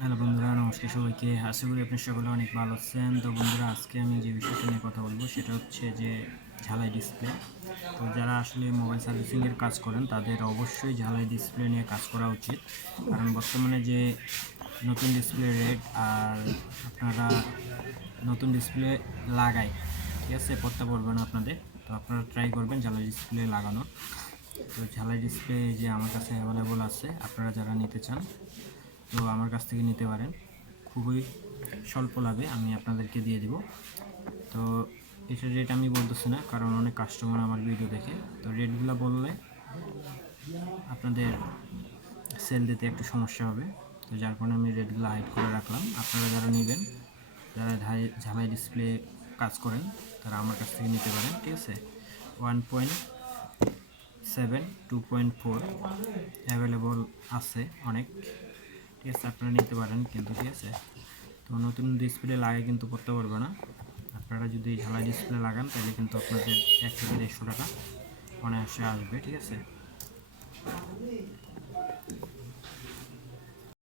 Hello বন্ধুরা, নমস্কার সবাইকে। আশা করি আপনি সকলে অনেক ভালো আছেন। তো বন্ধুরা, আজকে আমি যে বিষয়টা নিয়ে কথা বলবো সেটা হচ্ছে যে ঝালাই ডিসপ্লে। তো যারা আসলে মোবাইল সার্ভিসিংয়ের কাজ করেন তাদের অবশ্যই ঝালাই ডিসপ্লে নিয়ে কাজ করা উচিত। কারণ বর্তমানে যে নতুন ডিসপ্লে রেট আর আপনারা নতুন ডিসপ্লে লাগাই, ঠিক আছে, পড়তে পারবেন আপনাদের। তো আপনারা ট্রাই করবেন ঝালাই ডিসপ্লে লাগানোর। তো ঝালাই ডিসপ্লে যে আমার কাছে অ্যাভেলেবল আছে, আপনারা যারা নিতে চান তো আমার কাছ থেকে নিতে পারেন। খুবই স্বল্প লাভে আমি আপনাদেরকে দিয়ে দিব। তো এটার রেট আমি বলতেছি না, কারণ অনেক কাস্টমার আমার ভিডিও দেখে। তো রেটগুলো বললে আপনাদের সেল দিতে একটু সমস্যা হবে। তো যার কারণে আমি রেটগুলো হাইড করে রাখলাম। আপনারা যারা নেবেন, যারা ঝালাই ডিসপ্লে কাজ করেন, তারা আমার কাছ থেকে নিতে পারেন, ঠিক আছে। 1.7 2.4 অ্যাভেলেবল আছে অনেক, ঠিক আছে, আপনারা নিতে পারেন কিন্তু, ঠিক আছে। তো নতুন ডিসপ্লে লাগে কিন্তু করতে পারবে না। আপনারা যদি ঝালাই ডিসপ্লে লাগান তাহলে কিন্তু আপনাদের 1 থেকে 150 টাকা অনায়াসে আসবে, ঠিক আছে।